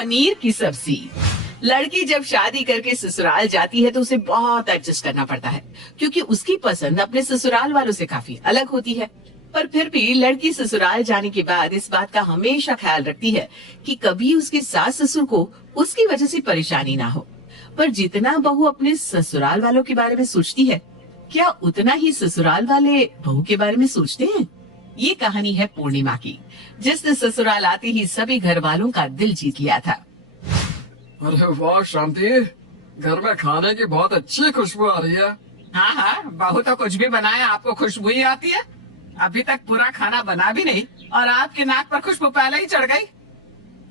पनीर की सब्जी। लड़की जब शादी करके ससुराल जाती है तो उसे बहुत एडजस्ट करना पड़ता है, क्योंकि उसकी पसंद अपने ससुराल वालों से काफी अलग होती है। पर फिर भी लड़की ससुराल जाने के बाद इस बात का हमेशा ख्याल रखती है कि कभी उसके सास ससुर को उसकी वजह से परेशानी ना हो। पर जितना बहू अपने ससुराल वालों के बारे में सोचती है, क्या उतना ही ससुराल वाले बहू के बारे में सोचते हैं? ये कहानी है पूर्णिमा की, जिसने ससुराल आते ही सभी घर वालों का दिल जीत लिया था। अरे वाह शांति, घर में खाने की बहुत अच्छी खुशबू आ रही है। हाँ हाँ, बहू तो कुछ भी बनाए आपको खुशबू ही आती है। अभी तक पूरा खाना बना भी नहीं और आपके नाक पर खुशबू पहले ही चढ़ गई।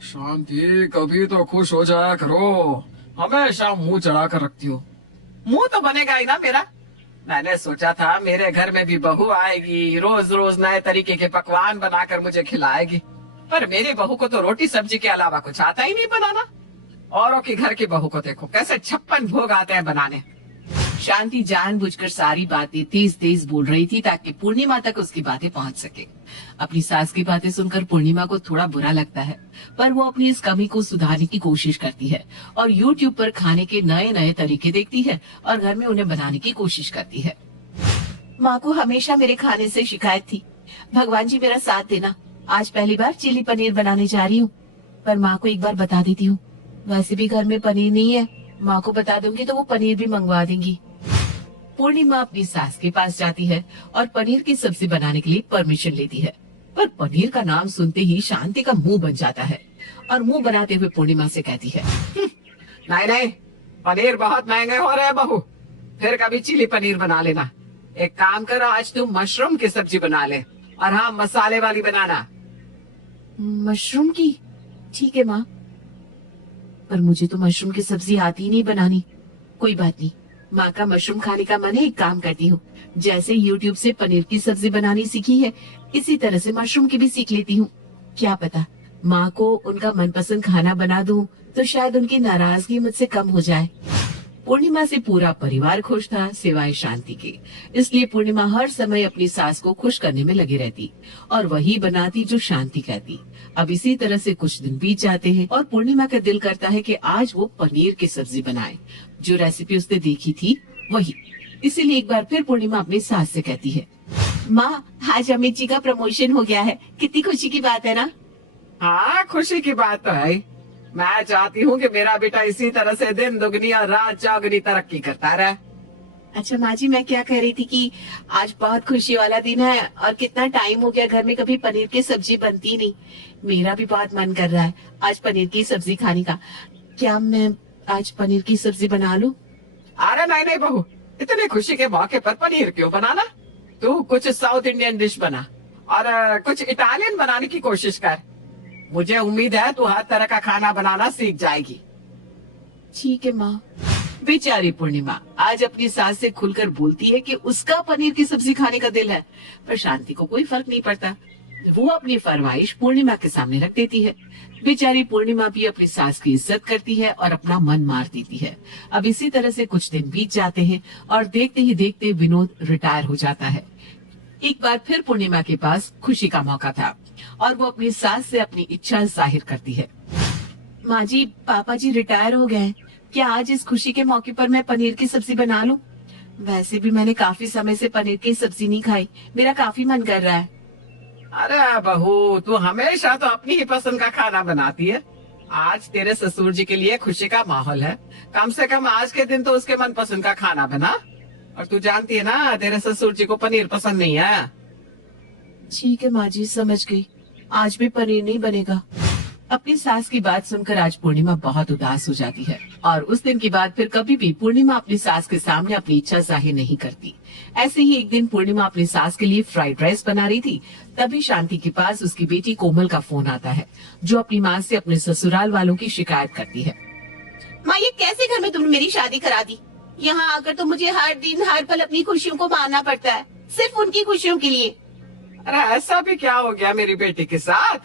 शांति, कभी तो खुश हो जाया करो, हमेशा मुंह चढ़ा कर रखती हो। मुंह तो बनेगा ही ना मेरा। मैंने सोचा था मेरे घर में भी बहू आएगी, रोज रोज नए तरीके के पकवान बनाकर मुझे खिलाएगी, पर मेरी बहू को तो रोटी सब्जी के अलावा कुछ आता ही नहीं बनाना। औरों के घर की बहू को देखो कैसे 56 भोग आते हैं बनाने। शांति जानबूझकर सारी बातें तेज तेज बोल रही थी ताकि पूर्णिमा तक उसकी बातें पहुंच सके। अपनी सास की बातें सुनकर पूर्णिमा को थोड़ा बुरा लगता है, पर वो अपनी इस कमी को सुधारने की कोशिश करती है और YouTube पर खाने के नए नए तरीके देखती है और घर में उन्हें बनाने की कोशिश करती है। माँ को हमेशा मेरे खाने से शिकायत थी, भगवान जी मेरा साथ देना। आज पहली बार चिली पनीर बनाने जा रही हूँ, पर माँ को एक बार बता देती हूँ। वैसे भी घर में पनीर नहीं है, माँ को बता दूंगी तो वो पनीर भी मंगवा देंगी। पूर्णिमा अपनी सास के पास जाती है और पनीर की सब्जी बनाने के लिए परमिशन लेती है, पर पनीर का नाम सुनते ही शांति का मुंह बन जाता है और मुंह बनाते हुए पूर्णिमा से कहती है, नहीं नहीं, पनीर बहुत महंगे हो रहे हैं बहू, फिर कभी चिली पनीर बना लेना। एक काम कर, आज तुम मशरूम की सब्जी बना ले, और हाँ, मसाले वाली बनाना। मशरूम की? ठीक है माँ, पर मुझे तो मशरूम की सब्जी आती ही नहीं बनानी। कोई बात नहीं, माँ का मशरूम खाने का मन है, एक काम करती हूँ, जैसे YouTube से पनीर की सब्जी बनानी सीखी है, इसी तरह से मशरूम की भी सीख लेती हूँ। क्या पता माँ को उनका मनपसंद खाना बना दूँ तो शायद उनकी नाराजगी मुझसे कम हो जाए। पूर्णिमा से पूरा परिवार खुश था सिवाय शांति के, इसलिए पूर्णिमा हर समय अपनी सास को खुश करने में लगी रहती और वही बनाती जो शांति कहती। अब इसी तरह से कुछ दिन बीत जाते हैं और पूर्णिमा का दिल करता है कि आज वो पनीर की सब्जी बनाए, जो रेसिपी उसने देखी थी वही। इसीलिए एक बार फिर पूर्णिमा अपनी सास से कहती है, माँ आज अमित जी का प्रमोशन हो गया है, कितनी खुशी की बात है ना? हाँ, खुशी की बात तो है। मैं चाहती हूँ कि मेरा बेटा इसी तरह से दिन दुगनी और रात चौगनी तरक्की करता रहे। अच्छा माँ जी, मैं क्या कह रही थी कि आज बहुत खुशी वाला दिन है और कितना टाइम हो गया घर में कभी पनीर की सब्जी बनती नहीं। मेरा भी बहुत मन कर रहा है आज पनीर की सब्जी खाने का। क्या मैं आज पनीर की सब्जी बना लूं? अरे नहीं नहीं बहू, इतनी खुशी के मौके पर पनीर क्यों बनाना? तू कुछ साउथ इंडियन डिश बना और कुछ इटालियन बनाने की कोशिश कर। मुझे उम्मीद है तू हर तरह का खाना बनाना सीख जाएगी। ठीक है माँ। बेचारी पूर्णिमा आज अपनी सास से खुलकर बोलती है कि उसका पनीर की सब्जी खाने का दिल है, पर शांति को कोई फर्क नहीं पड़ता। वो अपनी फरमाइश पूर्णिमा के सामने रख देती है। बेचारी पूर्णिमा भी अपनी सास की इज्जत करती है और अपना मन मार देती है। अब इसी तरह से कुछ दिन बीत जाते हैं और देखते ही देखते विनोद रिटायर हो जाता है। एक बार फिर पूर्णिमा के पास खुशी का मौका था और वो अपनी सास से अपनी इच्छा जाहिर करती है। माँ जी, पापा जी रिटायर हो गए, क्या आज इस खुशी के मौके पर मैं पनीर की सब्जी बना लूं? वैसे भी मैंने काफी समय से पनीर की सब्जी नहीं खाई, मेरा काफी मन कर रहा है। अरे बहू, तू हमेशा तो अपनी ही पसंद का खाना बनाती है। आज तेरे ससुर जी के लिए खुशी का माहौल है, कम से कम आज के दिन तो उसके मनपसंद का खाना बना। और तू जानती है ना, तेरे ससुर जी को पनीर पसंद नहीं है। ठीक है माँ जी, समझ गई, आज भी पनीर नहीं बनेगा। अपनी सास की बात सुनकर आज पूर्णिमा बहुत उदास हो जाती है और उस दिन के बाद फिर कभी भी पूर्णिमा अपनी सास के सामने अपनी इच्छा जाहिर नहीं करती। ऐसे ही एक दिन पूर्णिमा अपनी सास के लिए फ्राइड राइस बना रही थी, तभी शांति के पास उसकी बेटी कोमल का फोन आता है, जो अपनी माँ से अपने ससुराल वालों की शिकायत करती है। माँ, ये कैसे घर में तुमने मेरी शादी करा दी? यहाँ आकर तो मुझे हर दिन हर पल अपनी खुशियों को मानना पड़ता है, सिर्फ उनकी खुशियों के लिए। अरे ऐसा भी क्या हो गया मेरी बेटी के साथ?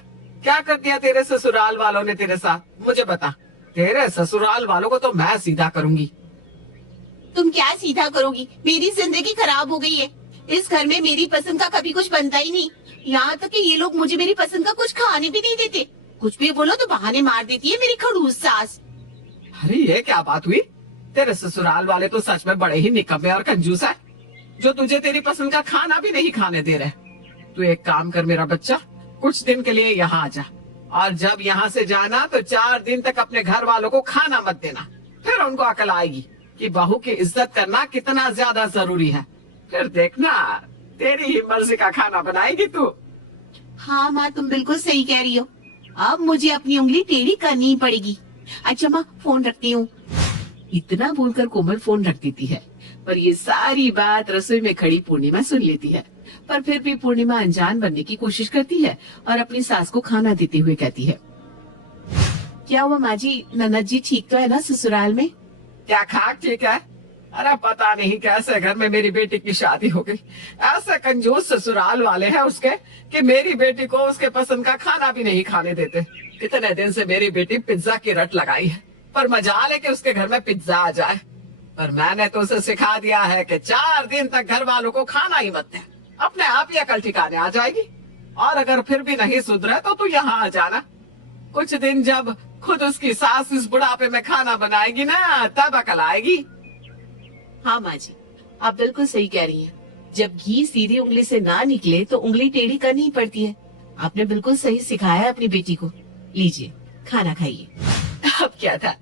क्या कर दिया तेरे ससुराल वालों ने तेरे साथ? मुझे बता। तेरे ससुराल वालों को तो मैं सीधा करूंगी। तुम क्या सीधा करोगी? मेरी जिंदगी खराब हो गई है। इस घर में मेरी पसंद का कभी कुछ बनता ही नहीं। यहाँ तक कि ये लोग मुझे मेरी पसंद का कुछ खाने भी नहीं देते। कुछ भी बोलो तो बहाने मार देती है मेरी खड़ूस सास। अरे ये क्या बात हुई? तेरे ससुराल वाले तो सच में बड़े ही निकम्मे और कंजूस है, जो तुझे तेरी पसंद का खाना भी नहीं खाने दे रहे। तू एक काम कर मेरा बच्चा, कुछ दिन के लिए यहाँ आ जा, और जब यहाँ से जाना तो 4 दिन तक अपने घर वालों को खाना मत देना। फिर उनको अकल आएगी कि बहू की इज्जत करना कितना ज्यादा जरूरी है। फिर देखना तेरी ही मर्जी का खाना बनाएगी तू। हाँ माँ, तुम बिल्कुल सही कह रही हो। अब मुझे अपनी उंगली टेढ़ी करनी ही पड़ेगी। अच्छा माँ, फोन रखती हूँ। इतना बोलकर कोमल फोन रख देती है, पर ये सारी बात रसोई में खड़ी पूर्णिमा सुन लेती है। पर फिर भी पूर्णिमा अनजान बनने की कोशिश करती है और अपनी सास को खाना देते हुए कहती है, क्या हुआ माँ जी, ननद जी ठीक तो है ना ससुराल में? क्या खाक ठीक है? अरे पता नहीं कैसे घर में मेरी बेटी की शादी हो गई। ऐसे कंजूस ससुराल वाले हैं उसके कि मेरी बेटी को उसके पसंद का खाना भी नहीं खाने देते। इतने दिन से मेरी बेटी पिज्जा की रट लगाई है, पर मजाल है कि उसके घर में पिज्जा आ जाए। पर मैंने तो उसे सिखा दिया है कि 4 दिन तक घर वालों को खाना ही मत दे, अपने आप ही अकल ठिकाने आ जाएगी। और अगर फिर भी नहीं सुधरे तो तू यहाँ आ जाना। कुछ दिन जब खुद उसकी सास इस बुढ़ापे में खाना बनाएगी ना, तब अकल आएगी। हाँ माँ जी, आप बिल्कुल सही कह रही हैं। जब घी सीधी उंगली से ना निकले तो उंगली टेढ़ी करनी ही पड़ती है। आपने बिल्कुल सही सिखाया है अपनी बेटी को। लीजिए खाना खाइए। अब क्या था,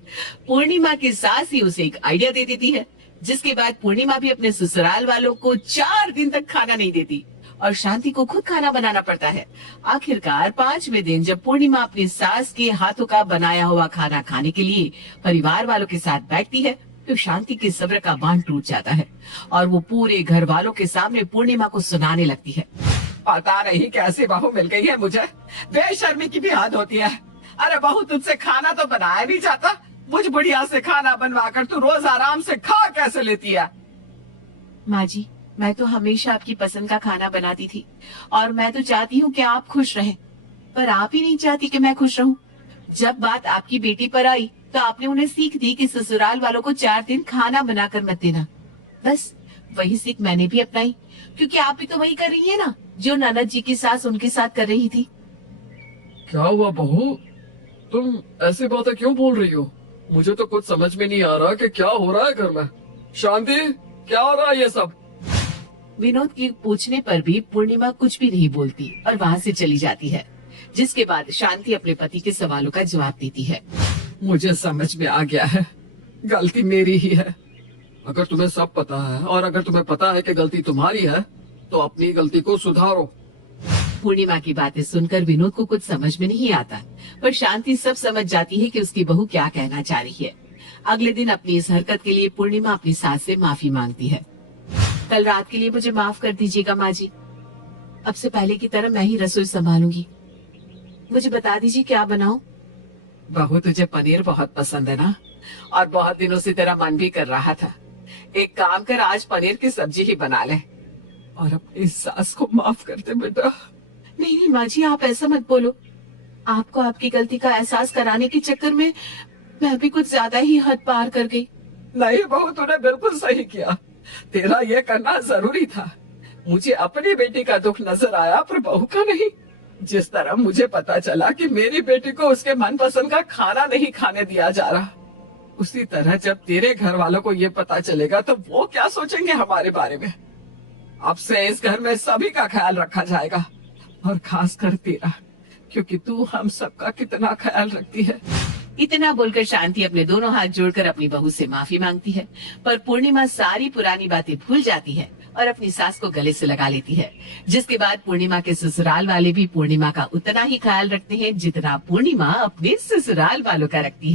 पूर्णिमा की सास ही उसे एक आइडिया दे देती है, जिसके बाद पूर्णिमा भी अपने ससुराल वालों को 4 दिन तक खाना नहीं देती और शांति को खुद खाना बनाना पड़ता है। आखिरकार 5वें दिन जब पूर्णिमा अपनी सास के हाथों का बनाया हुआ खाना खाने के लिए परिवार वालों के साथ बैठती है, तो शांति के सब्र का बांध टूट जाता है और वो पूरे घर वालों के सामने पूर्णिमा को सुनाने लगती है। पता नहीं कैसी बहू मिल गई है मुझे, बेशर्मी की भी हद होती है। अरे बहू, तुझसे खाना तो बनाया नहीं जाता, मुझ बुढ़िया से खाना बनवा कर तू रोज आराम से खा कैसे लेती है? माँ जी, मैं तो हमेशा आपकी पसंद का खाना बनाती थी और मैं तो चाहती हूँ कि आप खुश रहें, पर आप ही नहीं चाहती कि मैं खुश रहूं। जब बात आपकी बेटी पर आई तो आपने उन्हें सीख दी कि ससुराल वालों को 4 दिन खाना बनाकर मत देना। बस वही सीख मैंने भी अपनाई, क्योंकि आप भी तो वही कर रही है ना जो ननद जी की सास उनके साथ कर रही थी। क्या हुआ बहू, तुम ऐसी बातें क्यों बोल रही हो? मुझे तो कुछ समझ में नहीं आ रहा कि क्या हो रहा है घर में। शांति, क्या हो रहा है ये सब? विनोद के पूछने पर भी पूर्णिमा कुछ भी नहीं बोलती और वहाँ से चली जाती है, जिसके बाद शांति अपने पति के सवालों का जवाब देती है। मुझे समझ में आ गया है, गलती मेरी ही है। अगर तुम्हें सब पता है और अगर तुम्हें पता है कि गलती तुम्हारी है, तो अपनी गलती को सुधारो। पूर्णिमा की बातें सुनकर विनोद को कुछ समझ में नहीं आता, पर शांति सब समझ जाती है कि उसकी बहू क्या कहना चाह रही है। अगले दिन अपनी इस हरकत के लिए पूर्णिमा अपनी सास से माफी मांगती है। कल रात के लिए मुझे माफ कर दीजिएगा माँ जी, अब से पहले की तरह मैं ही रसोई संभालूंगी। मुझे बता दीजिए क्या बनाऊं? बहू, तुझे पनीर बहुत पसंद है ना, और बहुत दिनों से तेरा मन भी कर रहा था। एक काम कर, आज पनीर की सब्जी ही बना ले और अपनी सास को माफ कर दे बेटा। नहीं नहीं माँ जी, आप ऐसा मत बोलो। आपको आपकी गलती का एहसास कराने के चक्कर में मैं भी कुछ ज्यादा ही हद पार कर गई। नहीं बहू, तूने बिल्कुल सही किया, तेरा ये करना जरूरी था। मुझे अपनी बेटी का दुख नजर आया पर बहू का नहीं। जिस तरह मुझे पता चला कि मेरी बेटी को उसके मनपसंद का खाना नहीं खाने दिया जा रहा, उसी तरह जब तेरे घर वालों को ये पता चलेगा तो वो क्या सोचेंगे हमारे बारे में। अब से इस घर में सभी का ख्याल रखा जाएगा, और खास कर तेरा, क्योंकि तू हम सबका कितना ख्याल रखती है। इतना बोलकर शांति अपने दोनों हाथ जोड़कर अपनी बहू से माफी मांगती है, पर पूर्णिमा सारी पुरानी बातें भूल जाती है और अपनी सास को गले से लगा लेती है। जिसके बाद पूर्णिमा के ससुराल वाले भी पूर्णिमा का उतना ही ख्याल रखते हैं जितना पूर्णिमा अपने ससुराल वालों का रखती है।